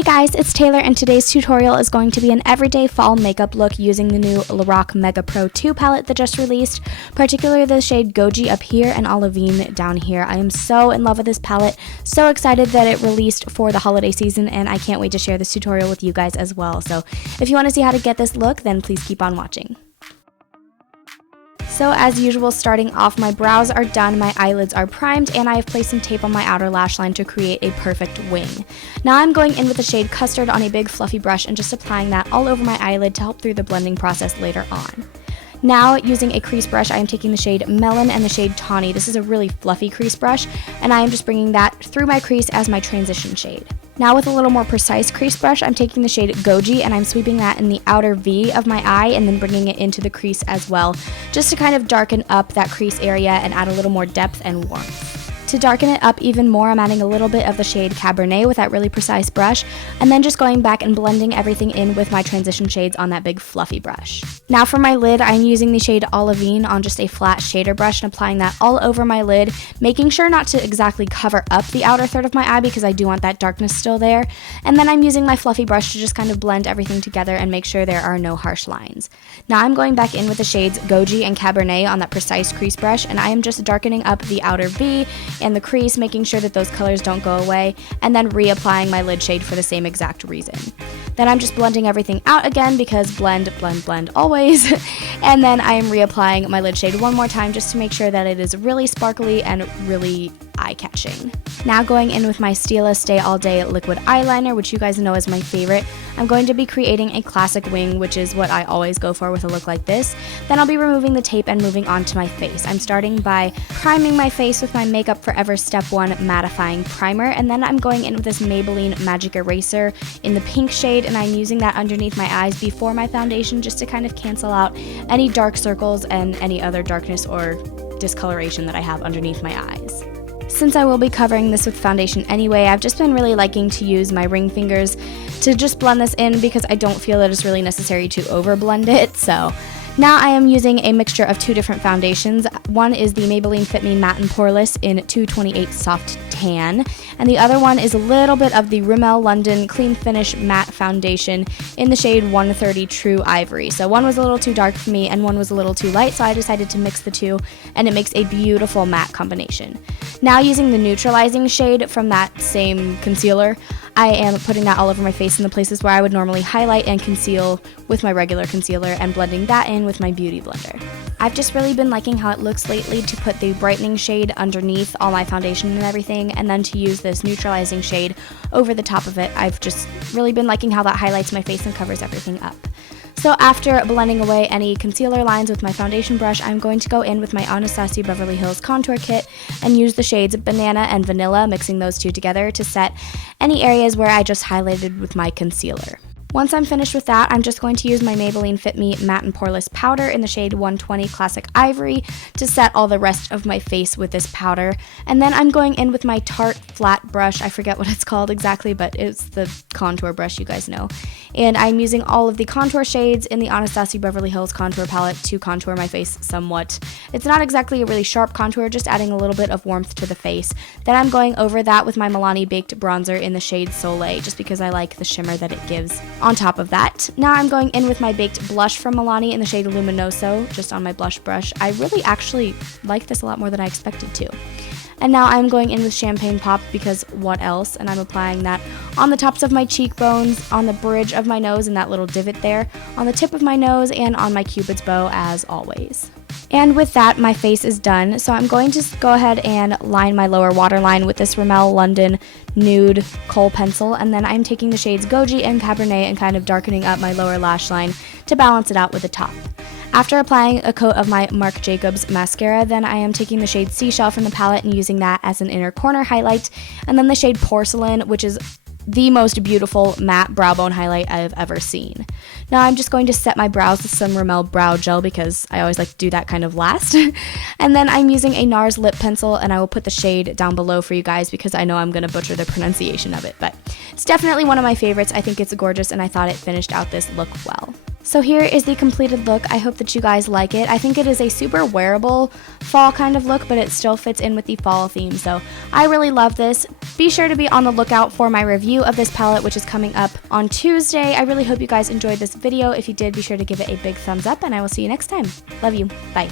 Hey guys, it's Taylor and today's tutorial is going to be an everyday fall makeup look using the new LORAC MEGAPRO 2 palette that just released, particularly the shade Goji up here and Olivine down here. I am so in love with this palette, so excited that it released for the holiday season, and I can't wait to share this tutorial with you guys as well. So if you want to see how to get this look, then please keep on watching. So as usual, starting off, my brows are done, my eyelids are primed, and I have placed some tape on my outer lash line to create a perfect wing. Now I'm going in with the shade Custard on a big fluffy brush and just applying that all over my eyelid to help through the blending process later on. Now, using a crease brush, I am taking the shade Melon and the shade Tawny. This is a really fluffy crease brush, and I am just bringing that through my crease as my transition shade. Now with a little more precise crease brush, I'm taking the shade Goji and I'm sweeping that in the outer V of my eye and then bringing it into the crease as well, just to kind of darken up that crease area and add a little more depth and warmth. To darken it up even more, I'm adding a little bit of the shade Cabernet with that really precise brush, and then just going back and blending everything in with my transition shades on that big fluffy brush. Now for my lid, I'm using the shade Olivine on just a flat shader brush and applying that all over my lid, making sure not to exactly cover up the outer third of my eye because I do want that darkness still there. And then I'm using my fluffy brush to just kind of blend everything together and make sure there are no harsh lines. Now I'm going back in with the shades Goji and Cabernet on that precise crease brush, and I am just darkening up the outer V and the crease, making sure that those colors don't go away, and then reapplying my lid shade for the same exact reason. Then I'm just blending everything out again because blend, blend, blend always. And then I am reapplying my lid shade one more time just to make sure that it is really sparkly and really eye-catching. Now going in with my Stila Stay All Day liquid eyeliner, which you guys know is my favorite, I'm going to be creating a classic wing, which is what I always go for with a look like this. Then I'll be removing the tape and moving on to my face. I'm starting by priming my face with my Makeup Forever Step 1 mattifying primer, and then I'm going in with this Maybelline Magic Eraser in the pink shade, and I'm using that underneath my eyes before my foundation just to kind of cancel out any dark circles and any other darkness or discoloration that I have underneath my eyes. Since I will be covering this with foundation anyway, I've just been really liking to use my ring fingers to just blend this in because I don't feel that it's really necessary to overblend it. So now I am using a mixture of two different foundations. One is the Maybelline Fit Me Matte and Poreless in 228 Soft Tan, and the other one is a little bit of the Rimmel London Clean Finish Matte Foundation in the shade 130 True Ivory. So one was a little too dark for me and one was a little too light, so I decided to mix the two, and it makes a beautiful matte combination. Now using the neutralizing shade from that same concealer, I am putting that all over my face in the places where I would normally highlight and conceal with my regular concealer and blending that in with my beauty blender. I've just really been liking how it looks lately to put the brightening shade underneath all my foundation and everything, and then to use this neutralizing shade over the top of it. I've just really been liking how that highlights my face and covers everything up. So after blending away any concealer lines with my foundation brush, I'm going to go in with my Anastasia Beverly Hills Contour Kit and use the shades Banana and Vanilla, mixing those two together to set any areas where I just highlighted with my concealer. Once I'm finished with that, I'm just going to use my Maybelline Fit Me Matte and Poreless powder in the shade 120 Classic Ivory to set all the rest of my face with this powder. And then I'm going in with my Tarte flat brush. I forget what it's called exactly, but it's the contour brush you guys know. And I'm using all of the contour shades in the Anastasia Beverly Hills contour palette to contour my face somewhat. It's not exactly a really sharp contour, just adding a little bit of warmth to the face. Then I'm going over that with my Milani Baked bronzer in the shade Soleil, just because I like the shimmer that it gives. On top of that, now I'm going in with my baked blush from Milani in the shade Luminoso, just on my blush brush. I really actually like this a lot more than I expected to. And now I'm going in with Champagne Pop because what else? And I'm applying that on the tops of my cheekbones, on the bridge of my nose and that little divot there, on the tip of my nose, and on my Cupid's bow as always. And with that, my face is done, so I'm going to go ahead and line my lower waterline with this Rimmel London Nude Kohl Pencil, and then I'm taking the shades Goji and Cabernet and kind of darkening up my lower lash line to balance it out with the top. After applying a coat of my Marc Jacobs mascara, then I am taking the shade Seashell from the palette and using that as an inner corner highlight, and then the shade Porcelain, which is the most beautiful matte brow bone highlight I've ever seen. Now I'm just going to set my brows with some Rimmel Brow Gel because I always like to do that kind of last. And then I'm using a NARS lip pencil, and I will put the shade down below for you guys because I know I'm going to butcher the pronunciation of it, but it's definitely one of my favorites. I think it's gorgeous and I thought it finished out this look well. So here is the completed look. I hope that you guys like it. I think it is a super wearable fall kind of look, but it still fits in with the fall theme. So I really love this. Be sure to be on the lookout for my review of this palette, which is coming up on Tuesday. I really hope you guys enjoyed this video. If you did, be sure to give it a big thumbs up, and I will see you next time. Love you. Bye.